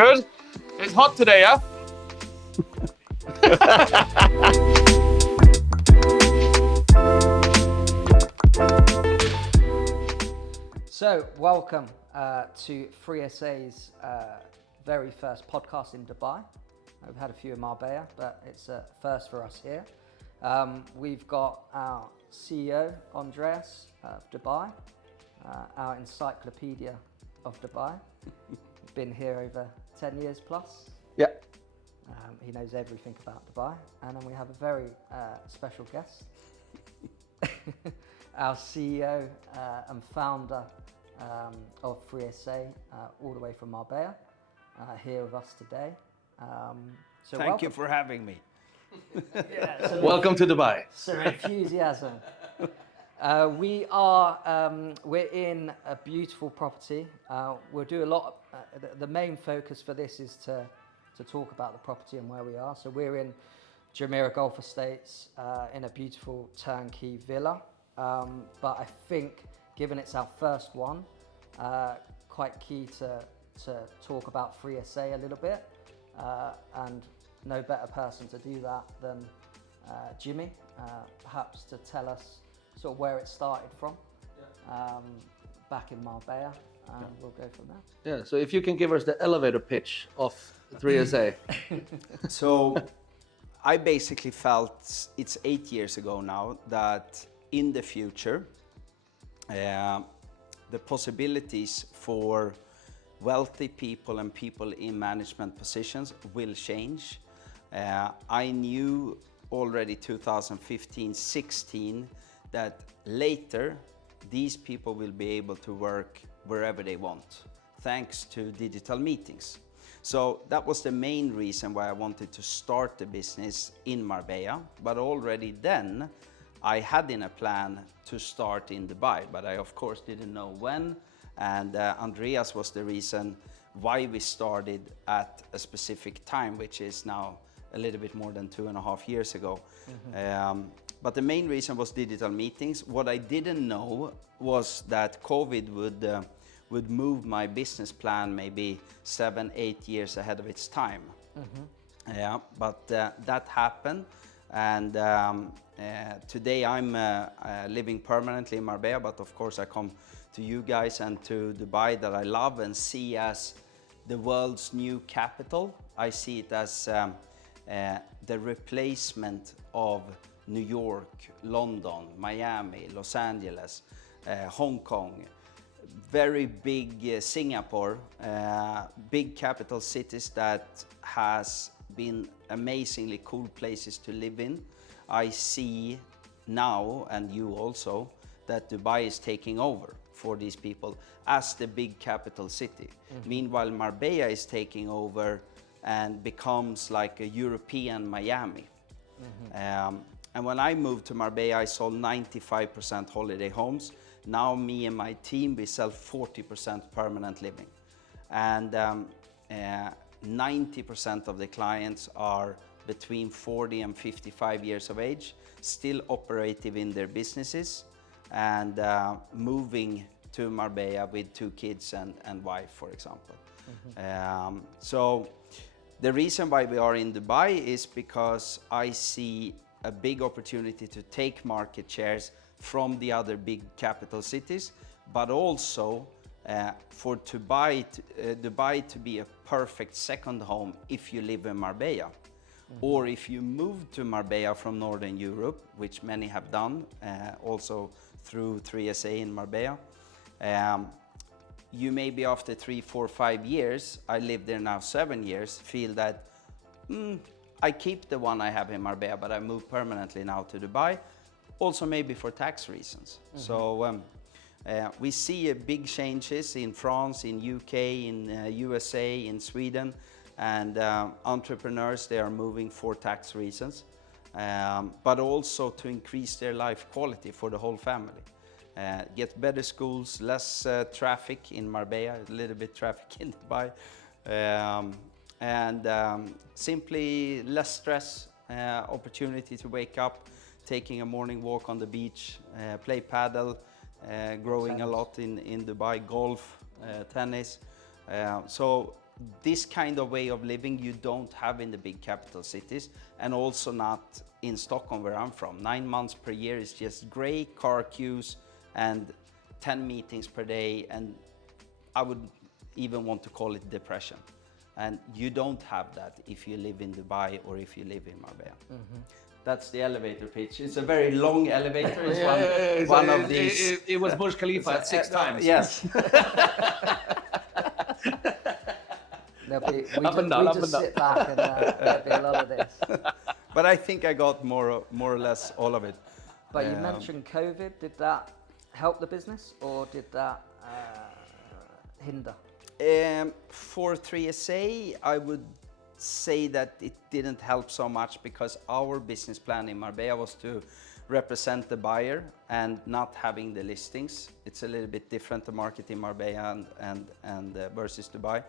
Good. It's hot today, yeah? So, welcome to 3SA's very first podcast in Dubai. We've had a few in Marbella, but it's a first for us here. We've got our CEO, Andreas of Dubai, our encyclopedia of Dubai. Been here over 10 years plus. Yeah. He knows everything about Dubai. And then we have a very special guest, our CEO and founder of 3SA, all the way from Marbella, here with us today. So Thank you for having me. Welcome to Dubai. Some enthusiasm. We're in a beautiful property. We'll do a lot. The main focus for this is to talk about the property and where we are. So we're in Jumeirah Golf Estates in a beautiful turnkey villa. But I think, given it's our first one, quite key to talk about 3SA a little bit. And no better person to do that than Jimmy, perhaps to tell us sort of where it started from, back in Marbella, and we'll go from there. Yeah, so if you can give us the elevator pitch of 3SA. So I basically felt, it's 8 years ago now, that in the future, the possibilities for wealthy people and people in management positions will change. I knew already 2015-16 that later these people will be able to work wherever they want, thanks to digital meetings. So that was the main reason why I wanted to start the business in Marbella. But already then I had in a plan to start in Dubai, but I of course didn't know when. And Andreas was the reason why we started at a specific time, which is now a little bit more than 2.5 years ago. But the main reason was digital meetings. What I didn't know was that COVID would move my business plan maybe 7-8 years ahead of its time. But that happened, and today I'm living permanently in Marbella, but of course I come to you guys and to Dubai, that I love and see as the world's new capital. I see it as the replacement of New York, London, Miami, Los Angeles, Hong Kong, very big Singapore, big capital cities that has been amazingly cool places to live in. I see now, and you also, that Dubai is taking over for these people as the big capital city. Meanwhile, Marbella is taking over and becomes like a European Miami. And when I moved to Marbella, I sold 95% holiday homes. Now me and my team, we sell 40% permanent living. And 90% of the clients are between 40 and 55 years of age, still operative in their businesses, and moving to Marbella with 2 kids and wife, for example. So the reason why we are in Dubai is because I see a big opportunity to take market shares from the other big capital cities, but also for Dubai to be a perfect second home if you live in Marbella. Or if you move to Marbella from Northern Europe, which many have done, also through 3SA in Marbella. You maybe after 3, 4, 5 years, I lived there now 7 years, feel that I keep the one I have in Marbella, but I move permanently now to Dubai, also maybe for tax reasons. So we see big changes in France, in UK, in USA, in Sweden, and entrepreneurs, they are moving for tax reasons, but also to increase their life quality for the whole family. Get better schools, less traffic in Marbella, a little bit traffic in Dubai, and simply less stress, opportunity to wake up, taking a morning walk on the beach, play paddle, growing tennis a lot in Dubai, golf, tennis. So this kind of way of living you don't have in the big capital cities, and also not in Stockholm where I'm from. 9 months per year is just gray car queues and 10 meetings per day, and I would even want to call it depression. And you don't have that if you live in Dubai or if you live in Marbella. That's the elevator pitch. It's a very long elevator. It's one of these. It was Burj Khalifa at 6 times. Yes. We Up and down, up just and sit back and there'll be a lot of this. But I think I got more or less all of it. But you mentioned COVID. Did that help the business or did that hinder? For 3SA, I would say that it didn't help so much because our business plan in Marbella was to represent the buyer and not having the listings. It's a little bit different, the market in Marbella and versus Dubai.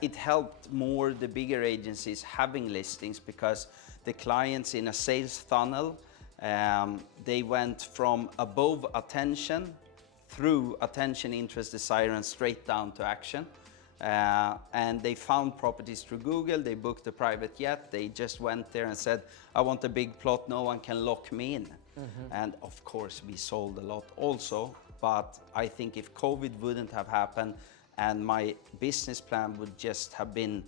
It helped more the bigger agencies having listings because the clients in a sales funnel, they went from above attention, through attention, interest, desire, and straight down to action. And they found properties through Google, they booked a private jet, they just went there and said, I want a big plot, no one can lock me in. And of course we sold a lot also, but I think if COVID wouldn't have happened and my business plan would just have been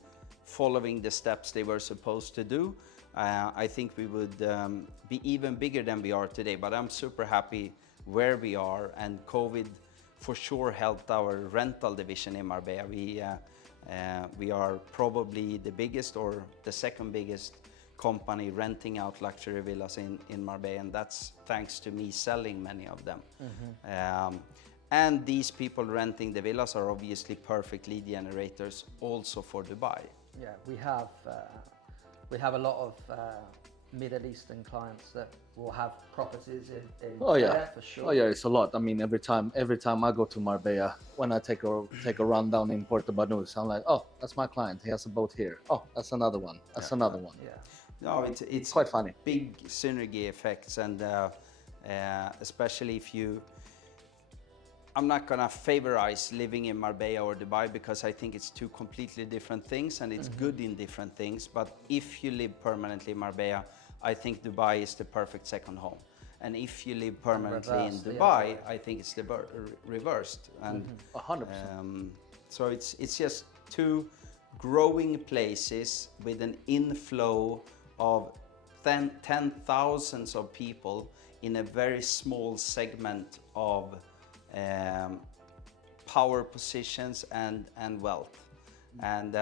following the steps they were supposed to do, I think we would be even bigger than we are today. But I'm super happy where we are, and COVID for sure helped our rental division in Marbella. We are probably the biggest or the second biggest company renting out luxury villas in Marbella, and that's thanks to me selling many of them. And these people renting the villas are obviously perfect lead generators also for Dubai. Yeah, we have a lot of Middle Eastern clients that will have properties in there for sure. Oh yeah, it's a lot. I mean, every time I go to Marbella, when I take a run down in Puerto Banús, I'm like, oh, that's my client. He has a boat here. Oh, that's another one. That's another one. Yeah. No, it's quite funny. Big synergy effects, and especially if you. I'm not gonna favorize living in Marbella or Dubai because I think it's two completely different things, and it's good in different things. But if you live permanently in Marbella, I think Dubai is the perfect second home. And if you live permanently in Dubai, I think it's the reversed. And 100%. so it's just two growing places with an inflow of 10,000s of people in a very small segment of power positions and wealth. And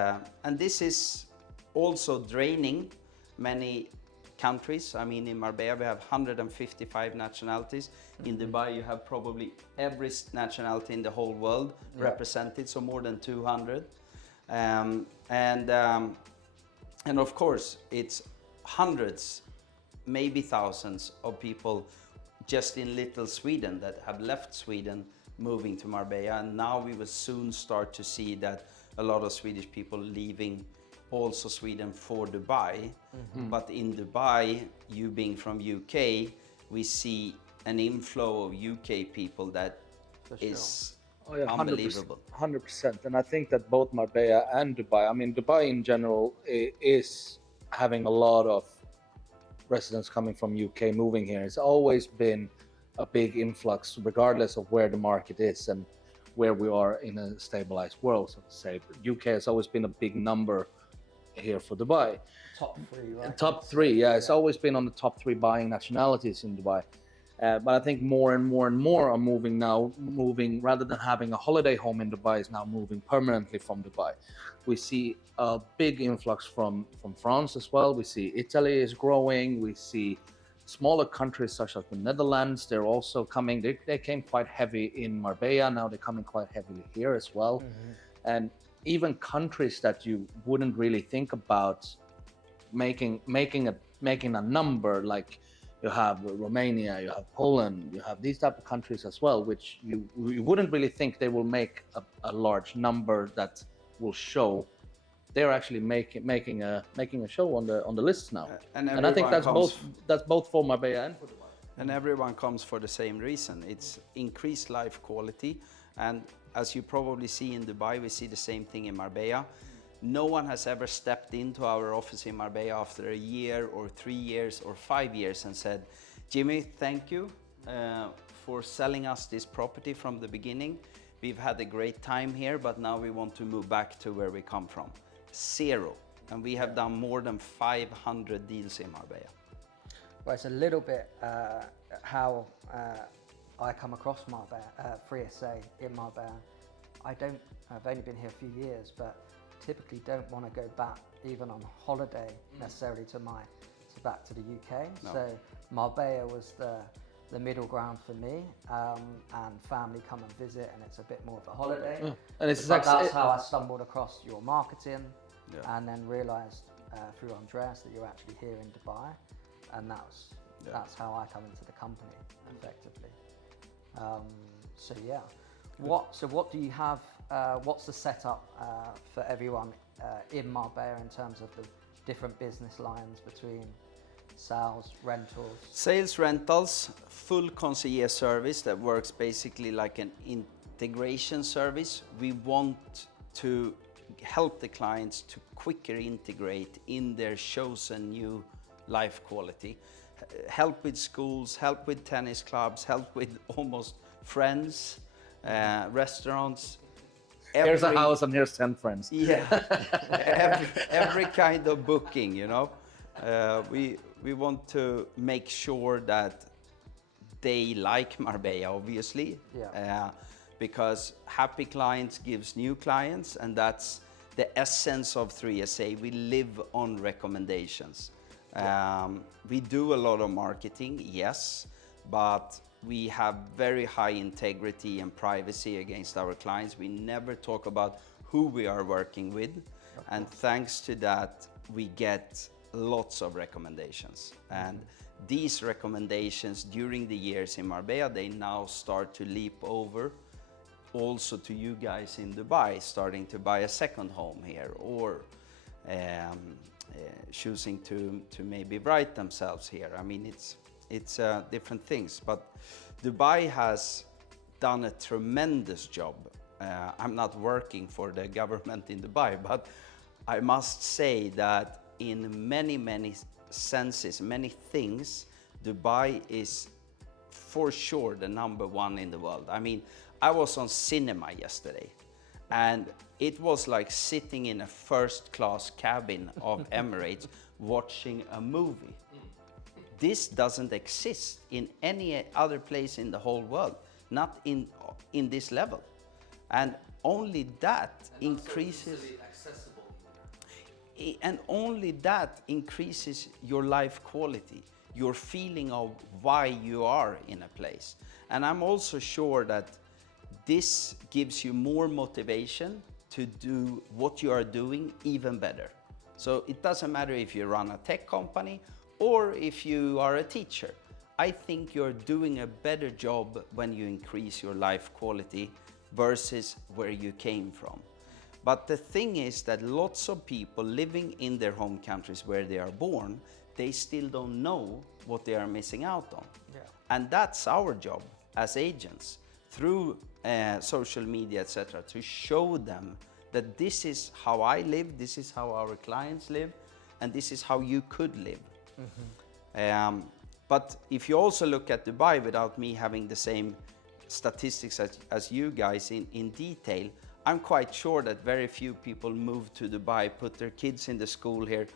this is also draining many countries. I mean, in Marbella we have 155 nationalities. In Dubai you have probably every nationality in the whole world represented, so more than 200. And of course it's hundreds, maybe thousands of people just in little Sweden that have left Sweden moving to Marbella, and now we will soon start to see that a lot of Swedish people leaving also Sweden for Dubai. But in Dubai, you being from UK, we see an inflow of UK people that is unbelievable. 100%. And I think that both Marbella and Dubai, I mean, Dubai in general is having a lot of residents coming from UK moving here. It's always been a big influx regardless of where the market is and where we are in a stabilized world, so to say. But UK has always been a big number here for Dubai. Top three, right? Top three, yeah. It's always been on the top 3 buying nationalities in Dubai. But I think more and more are moving rather than having a holiday home in Dubai, is now moving permanently from Dubai. We see a big influx from France as well. We see Italy is growing. We see smaller countries such as the Netherlands. They're also coming. They came quite heavy in Marbella. Now they're coming quite heavily here as well. And even countries that you wouldn't really think about making a number, like you have Romania, you have Poland, you have these type of countries as well, which you wouldn't really think they will make a large number that will show. They're actually making a show on the lists now, and I think that's both for Marbella and for Dubai. And everyone comes for the same reason. It's increased life quality, and as you probably see in Dubai, we see the same thing in Marbella. No one has ever stepped into our office in Marbella after a year or 3 years or 5 years and said, Jimmy, thank you for selling us this property from the beginning. We've had a great time here, but now we want to move back to where we come from. Zero. And we have done more than 500 deals in Marbella. Well, it's a little bit how I come across Marbella, 3SA in Marbella. I've only been here a few years, but typically don't want to go back even on holiday necessarily back to the UK. No. So Marbella was the middle ground for me, and family come and visit, and it's a bit more of a holiday. And it's But that's how I stumbled across your marketing, Yeah. and then realised through Andreas that you're actually here in Dubai, and that's how I come into the company effectively. So yeah, what do you have? What's the setup for everyone in Marbella in terms of the different business lines between sales, rentals? Sales, rentals, full concierge service that works basically like an integration service. We want to help the clients to quicker integrate in their chosen new life quality. Help with schools, help with tennis clubs, help with almost friends, restaurants. Here's a house and here's 10 friends. Yeah, every kind of booking, you know. We want to make sure that they like Marbella, obviously, because happy clients gives new clients, and that's the essence of 3SA. We live on recommendations. We do a lot of marketing, yes, but we have very high integrity and privacy against our clients. We never talk about who we are working with, and thanks to that, we get lots of recommendations. And these recommendations during the years in Marbella, they now start to leap over also to you guys in Dubai, starting to buy a second home here, or choosing to maybe write themselves here. I mean, it's different things, but Dubai has done a tremendous job. I'm not working for the government in Dubai, but I must say that in many senses, many things, Dubai is for sure the #1 in the world. I mean, I was on cinema yesterday, and it was like sitting in a first-class cabin of Emirates watching a movie. This doesn't exist in any other place in the whole world, not in this level. And only that increases, and only that increases your life quality, your feeling of why you are in a place. And I'm also sure that this gives you more motivation to do what you are doing even better. So it doesn't matter if you run a tech company or if you are a teacher. I think you're doing a better job when you increase your life quality versus where you came from. But the thing is that lots of people living in their home countries where they are born, they still don't know what they are missing out on. Yeah. And that's our job as agents, through social media, etc., to show them that this is how I live, this is how our clients live, and this is how you could live. But if you also look at Dubai, without me having the same statistics as you guys in detail, I'm quite sure that very few people move to Dubai, put their kids in the school here,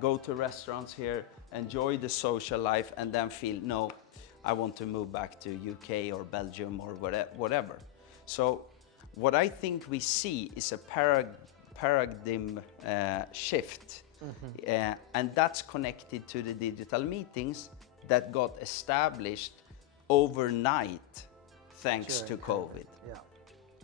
go to restaurants here, enjoy the social life, and then feel, no, I want to move back to UK or Belgium or whatever. So what I think we see is a paradigm shift. And that's connected to the digital meetings that got established overnight thanks to COVID. Yeah.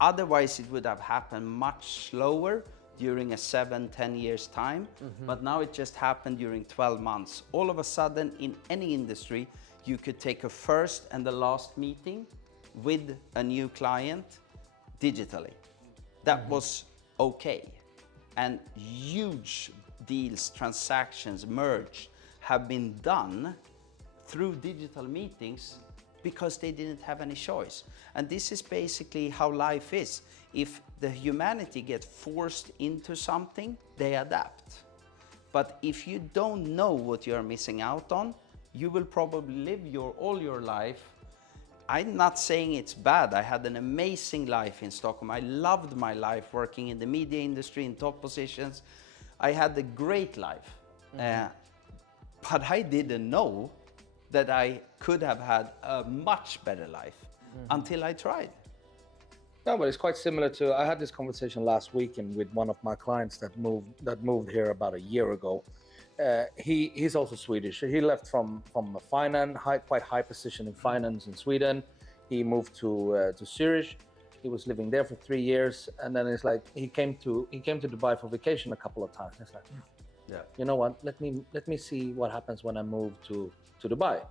Otherwise, it would have happened much slower during a 7-10 years time, but now it just happened during 12 months. All of a sudden, in any industry, you could take a first and the last meeting with a new client digitally. That was okay. And huge deals, transactions, merge have been done through digital meetings because they didn't have any choice. And this is basically how life is. If the humanity gets forced into something, they adapt. But if you don't know what you're missing out on, you will probably live all your life. I'm not saying it's bad. I had an amazing life in Stockholm. I loved my life working in the media industry in top positions. I had a great life. But I didn't know that I could have had a much better life until I tried. No, but it's quite similar to, I had this conversation last weekend with one of my clients that moved here about a year ago. He's also Swedish. He left from a quite high position in finance in Sweden. He moved to Zurich. He was living there for 3 years, and then it's like he came to Dubai for vacation a couple of times. It's like, you know what? Let me see what happens when I move to Dubai.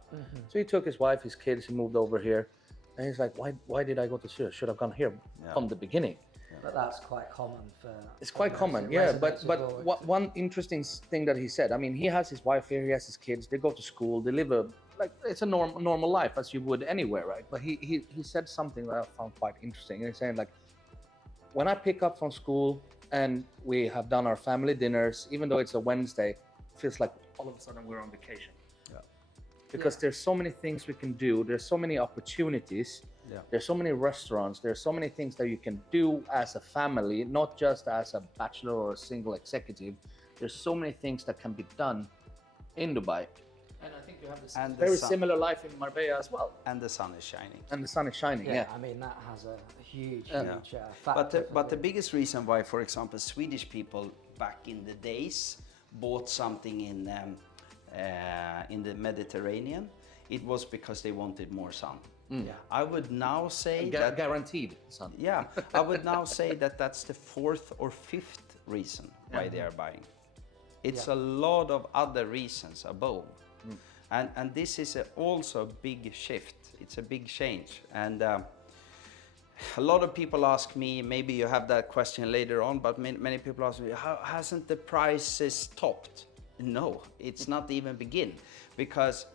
So he took his wife, his kids, he moved over here. And he's like, why did I go to Syria? Should have gone here from the beginning. But that's quite common for... It's quite common, yeah. But one interesting thing that he said, I mean, he has his wife here, he has his kids, they go to school, they live it's a normal life as you would anywhere, right? But he said something that I found quite interesting. And he's saying, like, when I pick up from school and we have done our family dinners, even though it's a Wednesday, it feels like all of a sudden we're on vacation. Because there's so many things we can do. There's so many opportunities. There's so many restaurants. There's so many things that you can do as a family, not just as a bachelor or a single executive. There's so many things that can be done in Dubai. And I think you have this very similar life in Marbella as well. And the sun is shining. And the sun is shining, yeah. I mean, that has a huge factor. But the biggest reason why, for example, Swedish people back in the days bought something in the Mediterranean, it was because they wanted more sun. I would now say that guaranteed sun. Yeah, I would now say that that's the 4th or 5th reason why they are buying. It's a lot of other reasons above, and this is also a big shift. It's a big change, and a lot of people ask me. Maybe you have that question later on, but many people ask me, how hasn't the prices topped? No, it's not even begin, because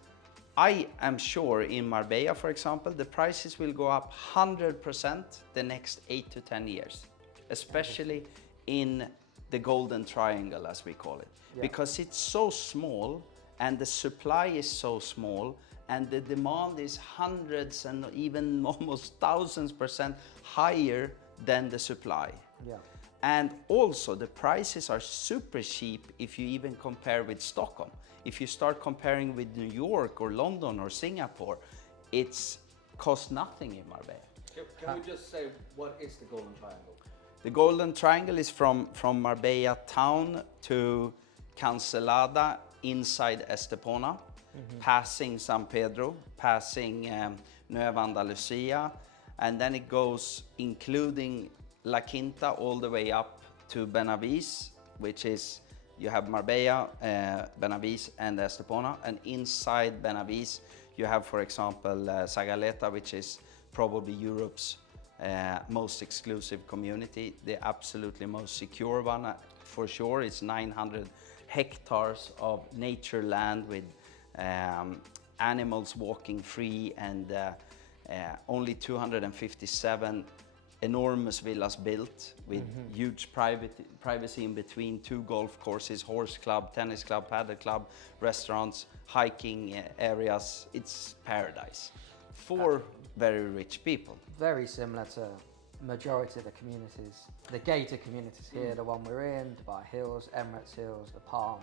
I am sure in Marbella, for example, the prices will go up 100% the next 8 to 10 years, especially in the Golden Triangle, as we call it, because it's so small and the supply is so small and the demand is hundreds and even almost thousands % higher than the supply. And also the prices are super cheap if you even compare with Stockholm. If you start comparing with New York or London or Singapore, it's cost nothing in Marbella. Can we just say, what is the Golden Triangle? The Golden Triangle is from Marbella town to Cancelada inside Estepona, passing San Pedro, passing Nueva Andalusia, and then it goes including La Quinta all the way up to Benavides, which is, you have Marbella, Benavides and Estepona, and inside Benavides you have, for example, Zagaleta, which is probably Europe's most exclusive community, the absolutely most secure one for sure. It's 900 hectares of nature land with animals walking free, and only 257 enormous villas built with huge privacy in between, 2 golf courses, horse club, tennis club, paddle club, restaurants, hiking areas. It's paradise for very rich people. Very similar to majority of the communities, the gated communities here, the one we're in, Dubai Hills, Emirates Hills, the Palm,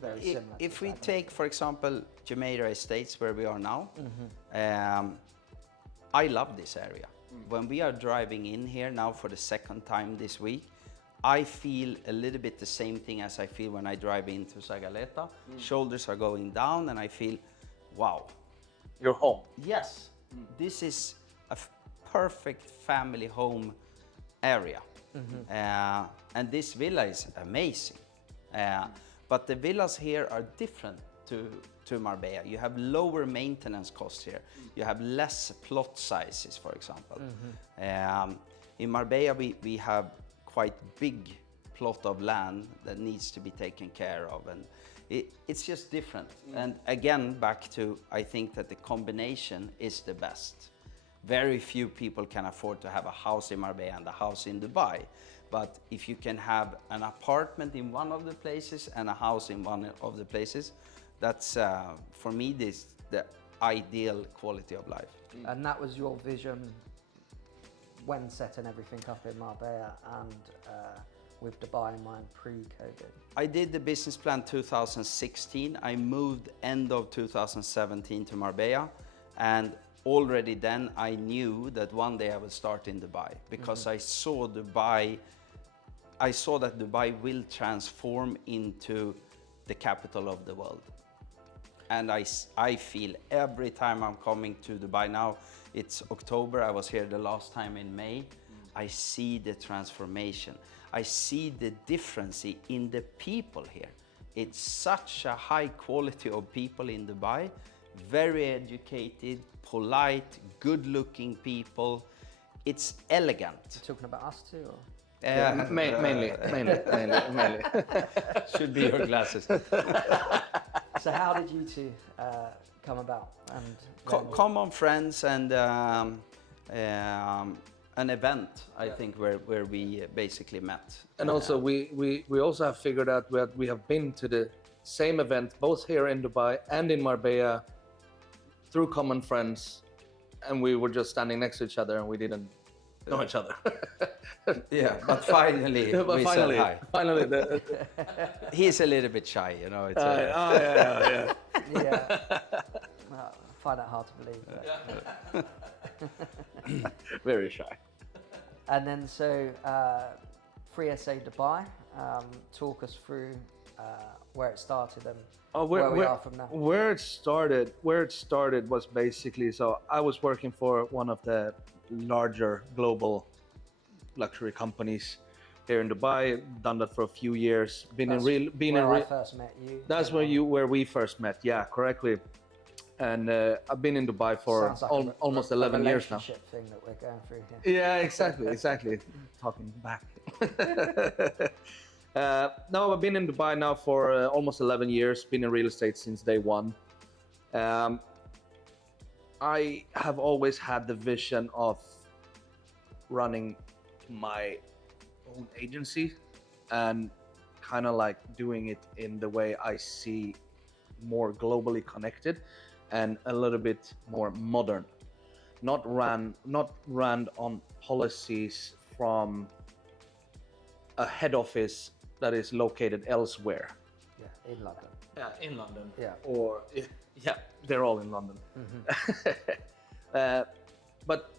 very similar. If we take, for example, Jumeirah Estates, where we are now, I love this area. When we are driving in here now for the 2nd time this week, I feel a little bit the same thing as I feel when I drive into Zagaleta. Shoulders are going down and I feel, wow. You're home. Yes, this is a perfect family home area. And this villa is amazing. But the villas here are different to Marbella. You have lower maintenance costs here. You have less plot sizes, for example. In Marbella, we have quite big plot of land that needs to be taken care of, and It's just different. And again, back to, I think that the combination is the best. Very few people can afford to have a house in Marbella and a house in Dubai. But if you can have an apartment in one of the places and a house in one of the places, that's, for me, this the ideal quality of life. And that was your vision when setting everything up in Marbella and with Dubai in mind pre-COVID? I did the business plan 2016. I moved end of 2017 to Marbella, and already then I knew that one day I would start in Dubai, because I saw Dubai, I saw that Dubai will transform into the capital of the world. And I feel every time I'm coming to Dubai now, it's October, I was here the last time in May, I see the transformation. I see the difference in the people here. It's such a high quality of people in Dubai, very educated, polite, good-looking people. It's elegant. You're talking about us too? Or? Mainly. Should be your glasses. So how did you two come about? And Common friends and an event, I think, where we basically met. And also we also have figured out that we have been to the same event, both here in Dubai and in Marbella, through common friends, and we were just standing next to each other and we didn't know each other. Yeah, but finally we said hi. Finally, He's a little bit shy, you know. It's yeah. I find that hard to believe. But. very shy. And then so 3SA Dubai, talk us through where it started and where we are from now. Where it started was basically, so I was working for one of the larger global luxury companies here in Dubai. Done that for a few years. I first met you. That's where we first met. Yeah, correctly. And I've been in Dubai for like almost 11 years now. Relationship thing that we're going through here. Yeah, exactly. Talking back. No, I've been in Dubai now for almost 11 years. Been in real estate since day one. I have always had the vision of running my own agency and kind of like doing it in the way I see more globally connected and a little bit more modern, not run on policies from a head office that is located elsewhere. Yeah, in London. Yeah, in London. Yeah. Or yeah, they're all in London. But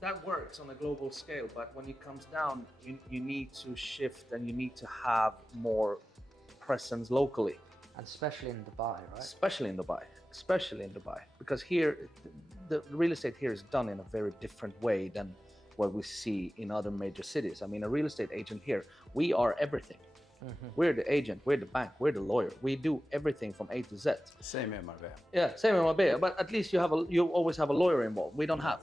that works on a global scale. But when it comes down, you need to shift and you need to have more presence locally. And especially in Dubai, right? Especially in Dubai, because here the real estate here is done in a very different way than what we see in other major cities. I mean, a real estate agent here, we are everything. We're the agent, we're the bank, we're the lawyer. We do everything from A to Z. Same in Marbella. Yeah, same in Marbella. But at least you always have a lawyer involved. We don't have.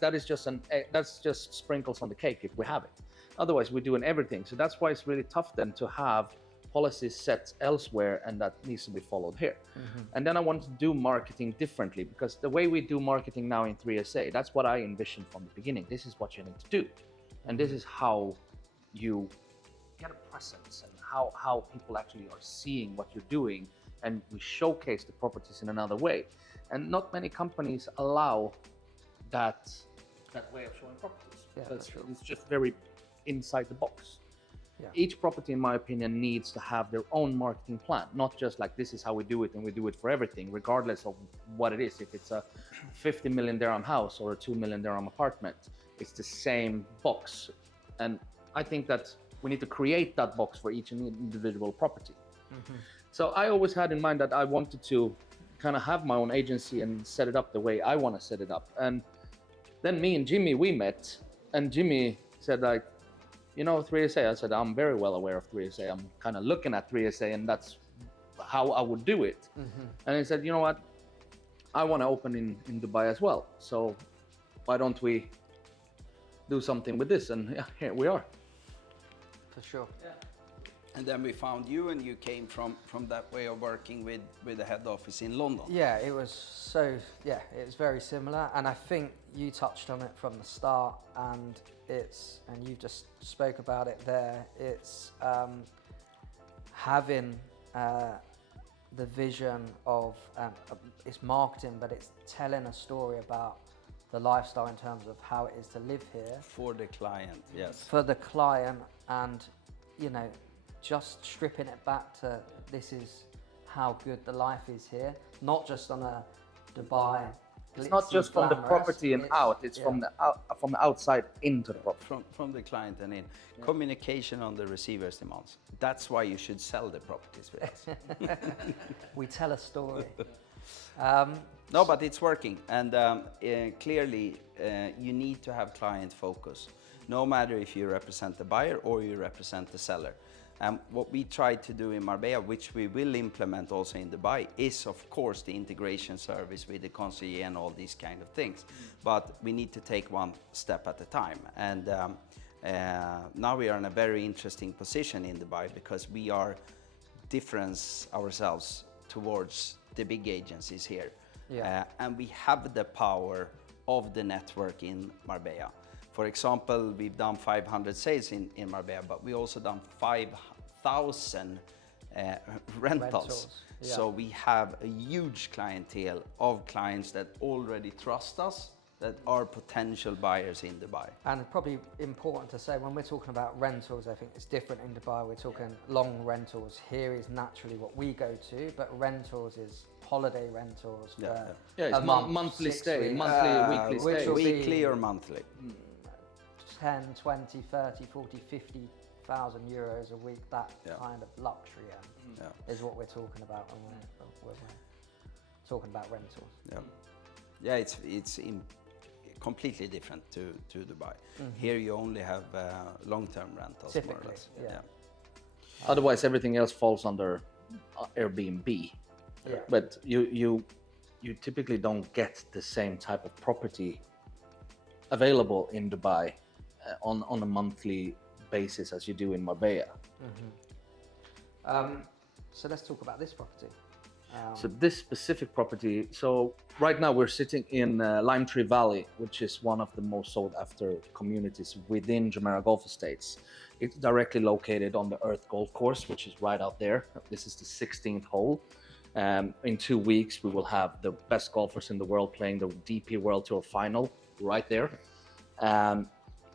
That is just that's just sprinkles on the cake if we have it. Otherwise, we're doing everything. So that's why it's really tough then to have policies set elsewhere, and that needs to be followed here. And then I want to do marketing differently, because the way we do marketing now in 3SA, that's what I envisioned from the beginning. This is what you need to do, and this is how you get a presence and how people actually are seeing what you're doing, and we showcase the properties in another way. And not many companies allow that way of showing properties, because it's just very inside the box. Yeah. Each property, in my opinion, needs to have their own marketing plan, not just like this is how we do it and we do it for everything, regardless of what it is. If it's a 50 million dirham house or a 2 million dirham apartment, it's the same box. And I think that we need to create that box for each individual property. So I always had in mind that I wanted to kind of have my own agency and set it up the way I want to set it up. And then me and Jimmy, we met, and Jimmy said like, you know, 3SA. I said, I'm very well aware of 3SA. I'm kind of looking at 3SA, and that's how I would do it. And he said, you know what? I want to open in Dubai as well. So why don't we do something with this? And yeah, here we are. For sure. And then we found you, and you came from that way of working with the head office in London. Yeah, it was very similar, and I think you touched on it from the start, and you just spoke about it there. It's having the vision of it's marketing, but it's telling a story about the lifestyle in terms of how it is to live here For the client, yes. for the client, and just stripping it back to this is how good the life is here, not just on a Dubai. It's not just from the property and out, it's yeah. from the outside into the property. From the client and in. Communication on the receiver's demands. That's why you should sell the properties with us. We tell a story. No, but it's working, and clearly you need to have client focus, no matter if you represent the buyer or you represent the seller. What we try to do in Marbella, which we will implement also in Dubai, is of course the integration service with the concierge and all these kind of things. But we need to take one step at a time. And now we are in a very interesting position in Dubai because we are difference ourselves towards the big agencies here. Yeah. And we have the power of the network in Marbella. For example, we've done 500 sales in Marbella, but we also done 5,000 rentals. Yeah. So we have a huge clientele of clients that already trust us, that are potential buyers in Dubai. And probably important to say, when we're talking about rentals, I think it's different in Dubai. We're talking long rentals. Here is naturally what we go to, but rentals is holiday rentals. Yeah, for Yeah, it's a month, monthly 6 stay, weeks. weekly which stay. will be- Weekly or monthly? 10, 20, 30, 40, 50,000 euros a week, that Yeah. kind of luxury is what we're talking about when we're talking about rentals. Yeah, yeah, it's completely different to Dubai. Here you only have long-term rentals, more or Typically, less. yeah. Otherwise, everything else falls under Airbnb. Yeah. But you typically don't get the same type of property available in Dubai on a monthly basis as you do in Marbella. So let's talk about this property. So this specific property, so right now we're sitting in Lime Tree Valley, which is one of the most sought after communities within Jumeirah Golf Estates. It's directly located on the Earth Golf Course, which is right out there. This is the 16th hole. In 2 weeks, we will have the best golfers in the world playing the DP World Tour final right there.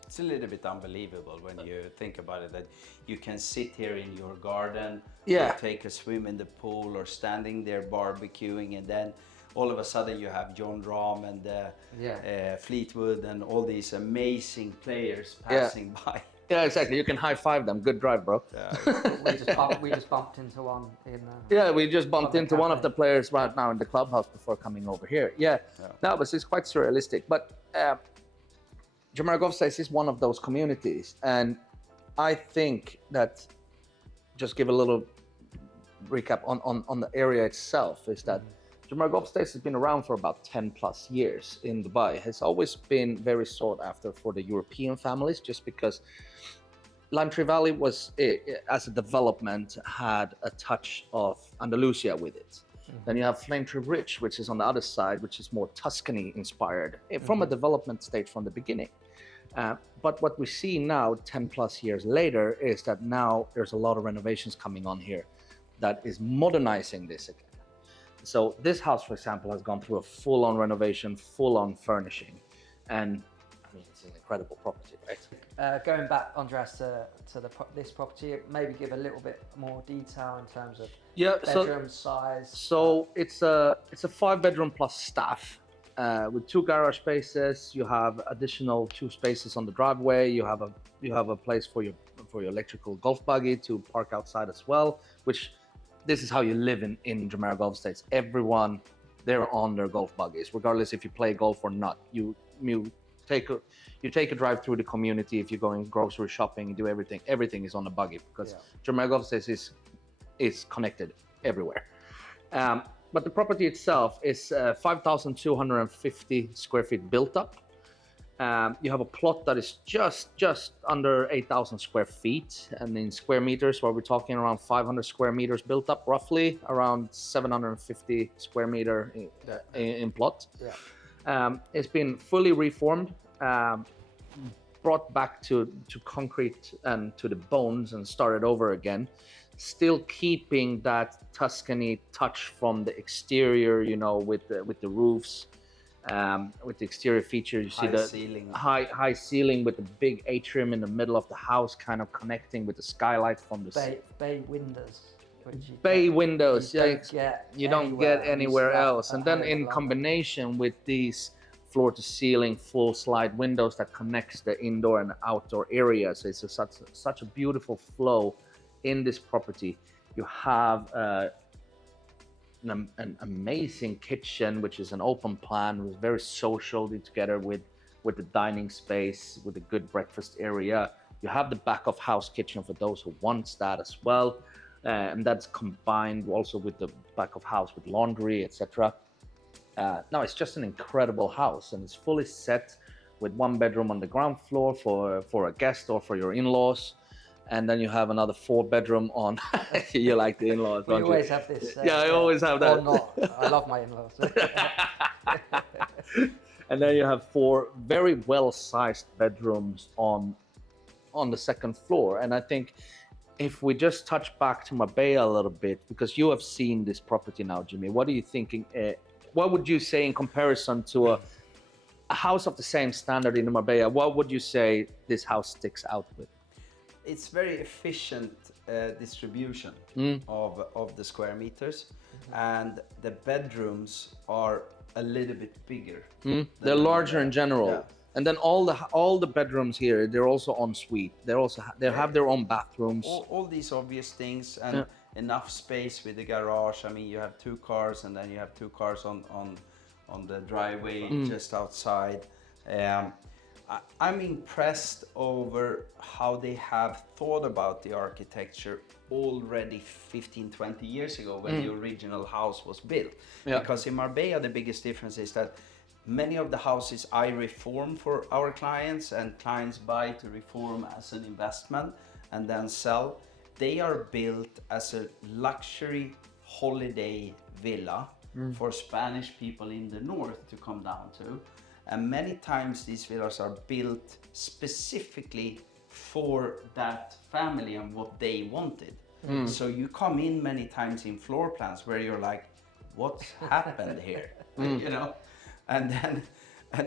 It's a little bit unbelievable when you think about it, that you can sit here in your garden, Yeah. or take a swim in the pool, or standing there barbecuing, and then all of a sudden you have John Rahm and Fleetwood and all these amazing players passing by. Yeah, exactly. You can high five them. Good drive, bro. we just bumped into one in. Yeah, we just bumped Public into one of cafe. the players right now in the clubhouse before coming over here. Yeah. No, but it's quite surrealistic. But Jumeirah Golf Estates is one of those communities, and I think that, just give a little recap on the area itself, is that Jumeirah Golf Estates has been around for about 10 plus years in Dubai. It has always been very sought after for the European families, just because Lime Tree Valley was, as a development, had a touch of Andalusia with it. Then you have Flame Tree Ridge, which is on the other side, which is more Tuscany inspired from a development stage from the beginning. But what we see now, 10 plus years later, is that now there's a lot of renovations coming on here that is modernizing this again. So this house, for example, has gone through a full-on renovation, full-on furnishing, and I mean, it's an incredible property, right? Going back, Andreas, to this property, maybe give a little bit more detail in terms of bedroom size. So it's a 5-bedroom plus staff with 2 garage spaces. You have additional 2 spaces on the driveway. You have a place for your electrical golf buggy to park outside as well. Which this is how you live in Jumeirah Golf Estates. Everyone, they're on their golf buggies, regardless if you play golf or not. You take a drive through the community. If you're going grocery shopping, do everything. Everything is on a buggy because Jumeirah Golf Estates is connected everywhere. But the property itself is 5,250 square feet built up. You have a plot that is just under 8,000 square feet, and in square meters, where we're talking around 500 square meters built up, roughly around 750 square meter in plot. Yeah. It's been fully reformed, brought back to concrete and to the bones, and started over again, still keeping that Tuscany touch from the exterior, you know, with the roofs. With the exterior feature, you see High the ceiling. high ceiling with the big atrium in the middle of the house, kind of connecting with the skylight from the Bay windows. Which you bay windows. you Yeah, don't get you don't get anywhere else. And then in London. combination with these floor to ceiling full slide windows that connects the indoor and outdoor areas, it's such a beautiful flow in this property. You have an amazing kitchen, which is an open plan, was very social together with the dining space, with a good breakfast area. You have the back of house kitchen for those who wants that as well, and that's combined also with the back of house with laundry, etc. No, it's just an incredible house, and it's fully set with one bedroom on the ground floor for a guest or for your in-laws. And then you have another 4-bedroom on. You like the in-laws, We don't you? always have this. Yeah, I always have that. Or not. I love my in-laws. And then you have 4 very well-sized bedrooms on the second floor. And I think if we just touch back to Marbella a little bit, because you have seen this property now, Jimmy, what are you thinking? What would you say in comparison to a house of the same standard in Marbella? What would you say this house sticks out with? It's very efficient distribution of the square meters, and the bedrooms are a little bit bigger. They're larger in general. Yeah. And then all the bedrooms here, they're also en suite. They have their own bathrooms. All these obvious things, and enough space with the garage. I mean, you have 2 cars, and then you have 2 cars on the driveway just outside. I'm impressed over how they have thought about the architecture already 15-20 years ago when the original house was built. Yeah. Because in Marbella, the biggest difference is that many of the houses I reform for our clients, and clients buy to reform as an investment and then sell, they are built as a luxury holiday villa for Spanish people in the north to come down to. And many times these villas are built specifically for that family and what they wanted. So you come in many times in floor plans where you're like, what's happened here? You know? And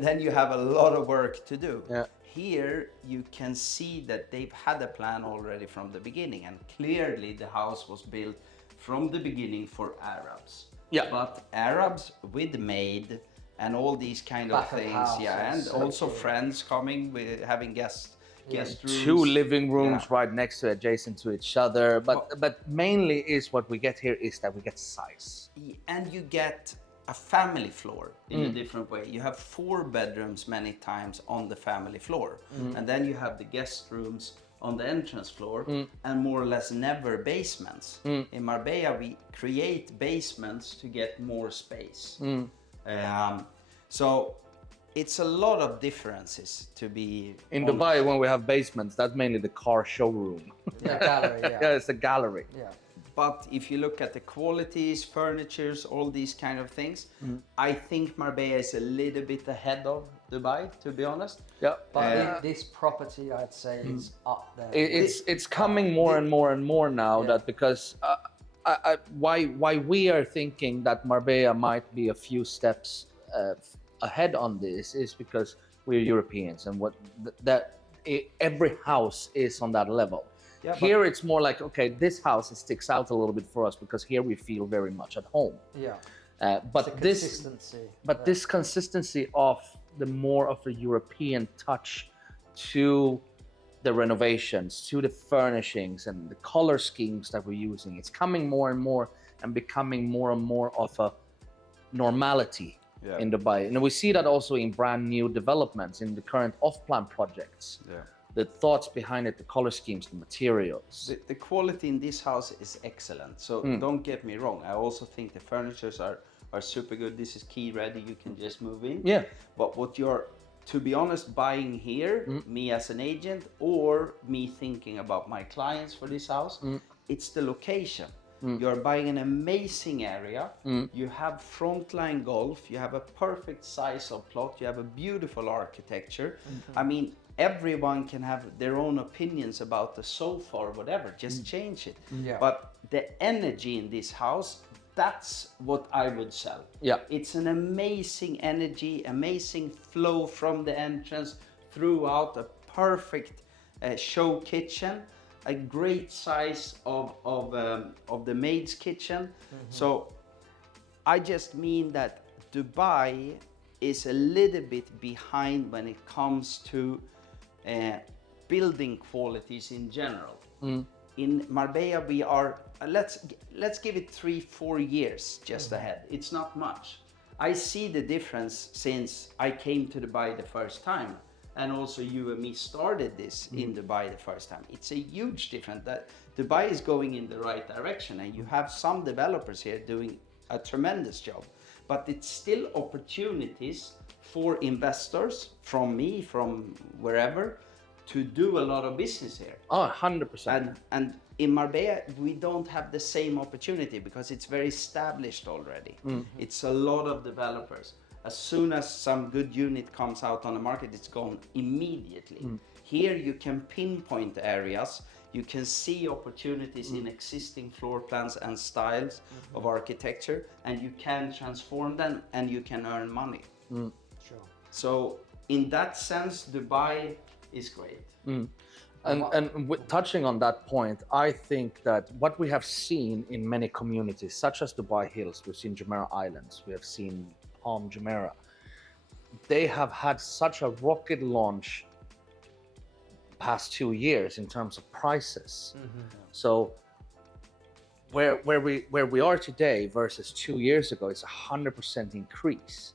then you have a lot of work to do. Yeah. Here you can see that they've had a plan already from the beginning, and clearly the house was built from the beginning for Arabs. Yeah. But Arabs with maid and all these kind of Back of things, house, yeah, and so also true. friends coming with having guest rooms. 2 living rooms Yeah. right next to adjacent to each other. But mainly is what we get here is that we get size. And you get a family floor in a different way. You have 4 bedrooms many times on the family floor, and then you have the guest rooms on the entrance floor, and more or less never basements. In Marbella, we create basements to get more space. So it's a lot of differences to be In on. Dubai, when we have basements, that's mainly the car showroom. Yeah, gallery. Yeah. Yeah, it's a gallery. Yeah. But if you look at the qualities, furnitures, all these kind of things, I think Marbella is a little bit ahead of Dubai, to be honest. Yeah. But this property, I'd say, is up there. It's coming more and more and more now, Yeah. that because why we are thinking that Marbella might be a few steps ahead on this is because we're Europeans, and every house is on that level. Yeah, Here it's more like, okay, this house sticks out a little bit for us because here we feel very much at home. Yeah. But It's a this consistency. But this consistency of the more of a European touch to the renovations, to the furnishings and the color schemes that we're using, it's coming more and more and becoming more and more of a normality in Dubai. And we see that also in brand new developments, in the current off-plan projects. Yeah. The thoughts behind it, the color schemes, the materials. The quality in this house is excellent. So don't get me wrong. I also think the furnitures are super good. This is key ready. You can just move in. Yeah. But what you're to be honest, buying here, me as an agent, or me thinking about my clients for this house, it's the location. You're buying an amazing area. You have frontline golf. You have a perfect size of plot. You have a beautiful architecture. I mean, everyone can have their own opinions about the sofa or whatever. Just change it. Yeah. But the energy in this house, that's what I would sell. Yeah. It's an amazing energy, amazing flow from the entrance throughout, a perfect show kitchen, a great size of the maid's kitchen. So I just mean that Dubai is a little bit behind when it comes to building qualities in general. In Marbella, we are, let's give it 3-4 years just ahead. It's not much. I see the difference since I came to Dubai the first time, and also you and me started this in Dubai the first time. It's a huge difference. That Dubai is going in the right direction, and you have some developers here doing a tremendous job. But it's still opportunities for investors from me, from wherever, to do a lot of business here. Oh, 100%. And in Marbella, we don't have the same opportunity because it's very established already. It's a lot of developers. As soon as some good unit comes out on the market, it's gone immediately. Here you can pinpoint areas, you can see opportunities in existing floor plans and styles of architecture, and you can transform them and you can earn money. Sure. So in that sense, Dubai is great. And touching on that point, I think that what we have seen in many communities, such as Dubai Hills, we've seen Jumeirah Islands, we have seen Palm Jumeirah, they have had such a rocket launch past 2 years in terms of prices. So where we are today versus 2 years ago, it's 100% increase.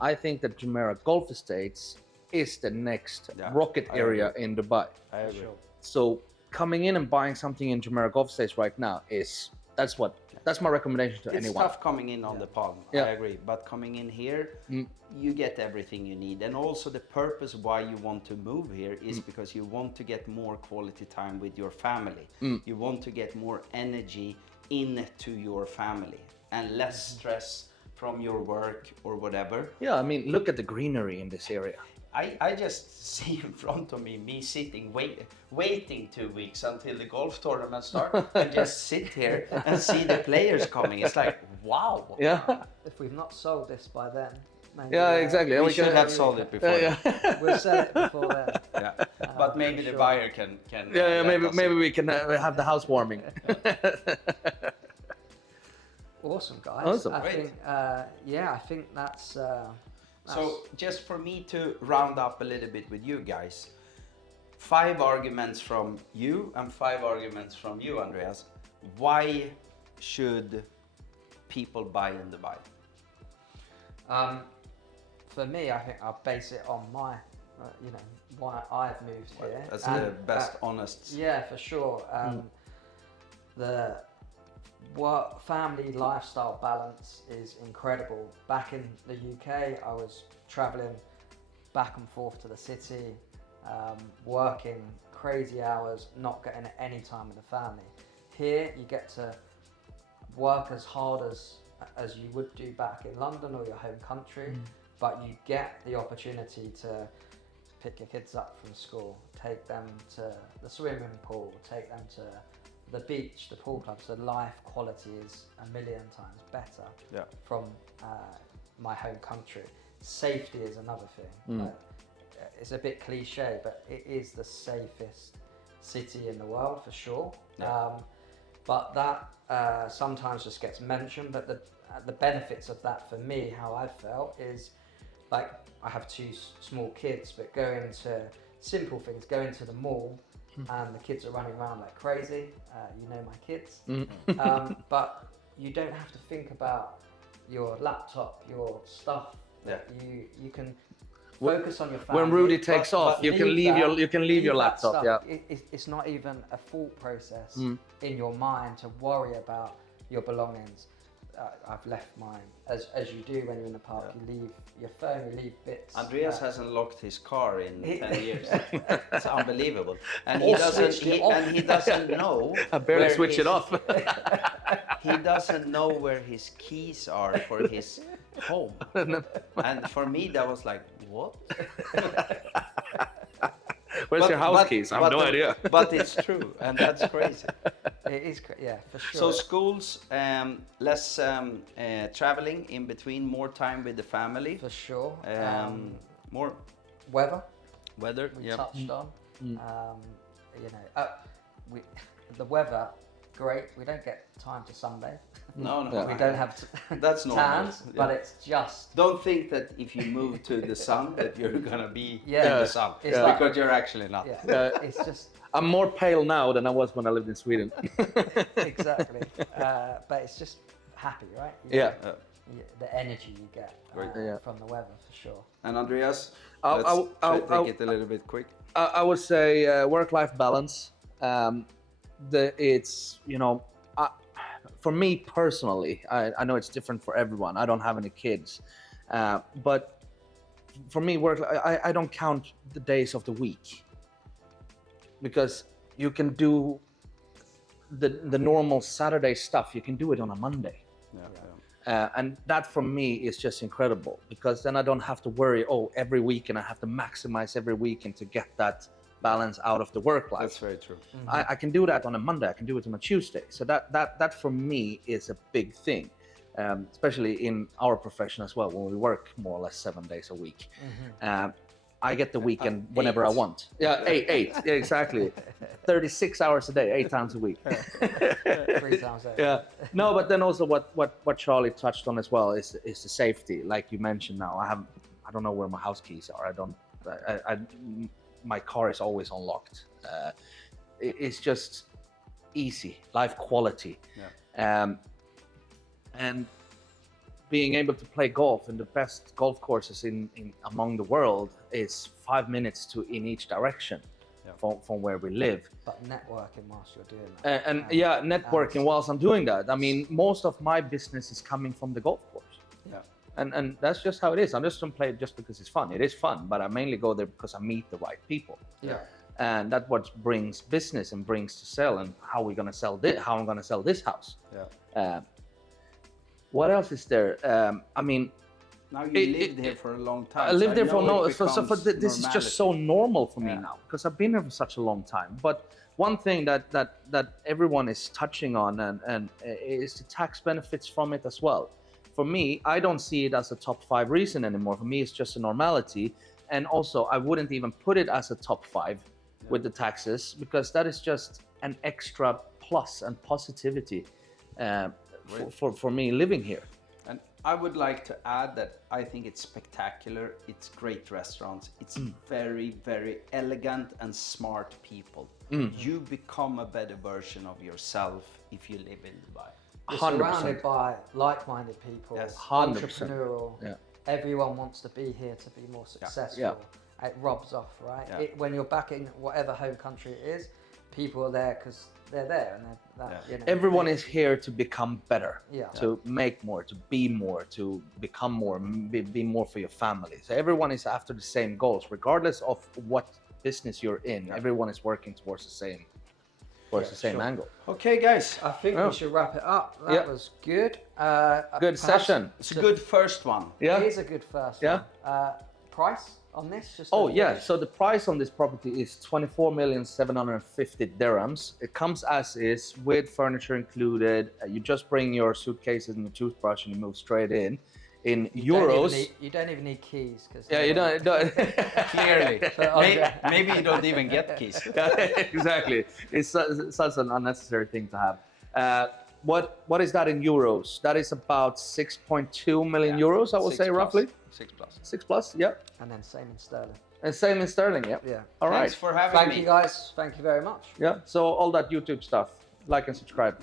I think that Jumeirah Golf Estates is the next rocket area in Dubai. I agree. So coming in and buying something in Jumeirah Golf Estates right now that's my recommendation to It's anyone. tough coming in on the Palm, I agree. But coming in here, you get everything you need. And also the purpose why you want to move here is because you want to get more quality time with your family. You want to get more energy into your family and less stress from your work or whatever. Yeah, I mean, look at the greenery in this area. I just see in front of me sitting, waiting 2 weeks until the golf tournament starts and just sit here and see the players coming. It's like, wow. Yeah. If we've not sold this by then, maybe, Yeah, exactly. We should have sold it before. we'll sell it before then. Yeah. But maybe the buyer can. Yeah, let us maybe in. we can have the housewarming. Awesome, guys. Awesome. I Great. think, I think that's. So just for me to round up a little bit with you guys, 5 arguments from you and 5 arguments from you, Andreas. Why should people buy in Dubai? For me, I think I'll base it on my, why I've moved here. That's And, the best honest. Yeah, for sure. The family lifestyle balance is incredible. Back in the UK, I was traveling back and forth to the city, working crazy hours, not getting any time with the family. Here, you get to work as hard as you would do back in London or your home country, but you get the opportunity to pick your kids up from school, take them to the swimming pool, take them to the beach, the pool clubs. The life quality is a million times better from my home country. Safety is another thing. It's a bit cliche, but it is the safest city in the world for sure. But that sometimes just gets mentioned. But the benefits of that for me, how I felt, is like I have 2 small kids, but going to simple things, going to the mall, and the kids are running around like crazy. You know my kids. But you don't have to think about your laptop, your stuff. You can focus on your family. When Rudy takes off, you can leave your that laptop. stuff. Yeah. It's not even a thought process in your mind to worry about your belongings. I've left mine, as you do when you're in the park. You leave your phone, you leave bits. Andreas hasn't locked his car in 10 years. It's unbelievable, and Or switched it off. he doesn't know. I barely where switch it his- off. He doesn't know where his keys are for his home, and for me that was like, what? Where's your house keys? I have no idea. But it's true, and that's crazy. It is, yeah, for sure. So schools, less traveling in between, more time with the family, for sure. more Weather. weather. We Yeah. touched on. You know, the weather, great. We don't get time to sunbathe. No, We don't have That's normal. tans, but Yeah. it's just Don't think that if you move to the sun that you're gonna be Yeah. in the sun, It's like- because you're actually not. it's just I'm more pale now than I was when I lived in Sweden. exactly. But it's just happy, right? Yeah. The energy you get Right. Yeah. from the weather, for sure. And Andreas, I'll- let's take I'll- it a little bit quick. I would say work-life balance. It's, you know, for me personally, I know it's different for everyone. I don't have any kids, but for me, I don't count the days of the week, because you can do the normal Saturday stuff. You can do it on a Monday. And that for me is just incredible, because then I don't have to worry, every weekend I have to maximize every weekend to get that balance out of the work life. That's very true. I can do that on a Monday, I can do it on a Tuesday. So that for me is a big thing, especially in our profession as well, when we work more or less 7 days a week. I get the weekend whenever I want. Yeah, eight. Yeah, exactly. 36 hours a day, 8 times a week. 3 times a day. Yeah. No, but then also what Charlie touched on as well is the safety. Like you mentioned now, I don't know where my house keys are. My car is always unlocked. It's just easy, life quality. And being able to play golf in the best golf courses in among the world is 5 minutes in each direction from where we live. But networking whilst you're doing that. And networking whilst I'm doing that. I mean, most of my business is coming from the golf course. Yeah. And that's just how it is. I just don't play it just because it's fun. It is fun, but I mainly go there because I meet the right people. Yeah. And that's what brings business and brings to sell, and how we're gonna sell this, how I'm gonna sell this house. Yeah. What else is there? I mean, Now you lived here for a long time. I lived there know it becomes this is just so normal for me now, because I've been here for such a long time. But one thing that everyone is touching on and is the tax benefits from it as well. For me, I don't see it as a top 5 reason anymore. For me, it's just a normality. And also, I wouldn't even put it as a top 5 with the taxes, because that is just an extra plus and positivity for me living here. And I would like to add that I think it's spectacular. It's great restaurants. It's very, very elegant and smart people. You become a better version of yourself if you live in Dubai. You're 100%. surrounded by like-minded people, Yes. 100%. entrepreneurial. Yeah. Everyone wants to be here to be more successful. Yeah. It rubs off, right? Yeah. When you're back in whatever home country it is, people are there because they're there, and you know, Everyone is here to become better, Yeah. to make more, to be more, to become more, be more for your family. So everyone is after the same goals, regardless of what business you're in. Everyone is working towards the same sure. angle. Okay, guys. I think Oh. we should wrap it up. That Yeah. was good. Good session. It's a good first one. Yeah. It is a good first Yeah. one. Price on this? Just Oh to yeah, finish? so the price on this property is 24,750 dirhams. It comes as is with furniture included. You just bring your suitcases and your toothbrush and you move straight in. In euros. You don't even need keys. Cause Yeah, you don't. Clearly. Andre- Maybe you don't even get keys. Exactly. It's such an unnecessary thing to have. What is that in euros? That is about 6.2 million euros, I would 6 say, plus. roughly. 6 plus. 6 plus, yeah. And then same in sterling. And same in sterling, yeah. Yeah. All right. Thanks for having Thank me. you guys. Thank you very much. Yeah. So all that YouTube stuff, like and subscribe.